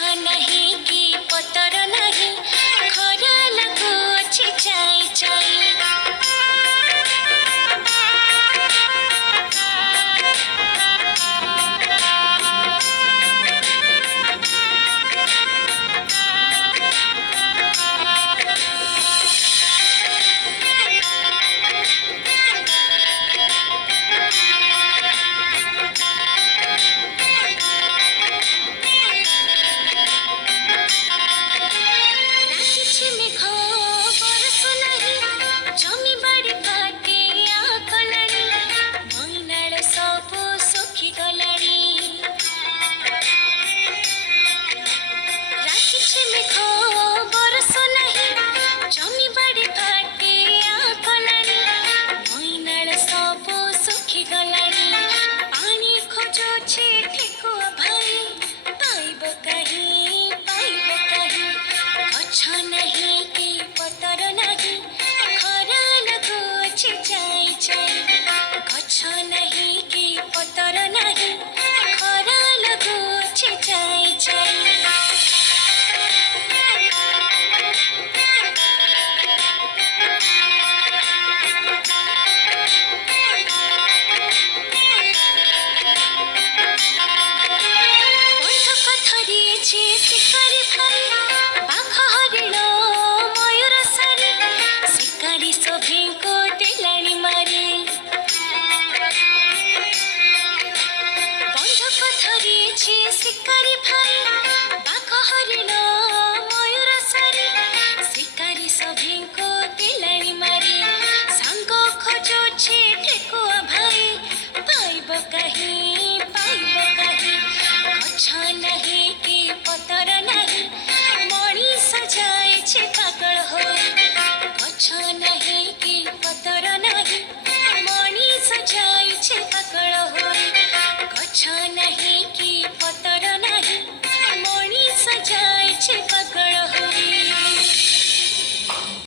नहीं कि पतर नहीं खरा लगुअछि चाई चाई राखिछि मेघ बरस नहीं जमी बाड़ी फाटिया कलाणी मैनाळ सब सुखी गलाणी राखिछि मेघ बरस नहीं जमी बाड़ी फाटिया कलाणी मैनाळ सब सुखी गलाणी पानी खोजुछि ठेकुआ भाई पाइब कहीं गछ नहीं कि पतर नहीं खरा लगुअछि चाई चाई गछ नहीं कि पतर नहीं खरा लगुअछि चाई चाई বন্ধ কথা দিয়েছি শিকারি ভাই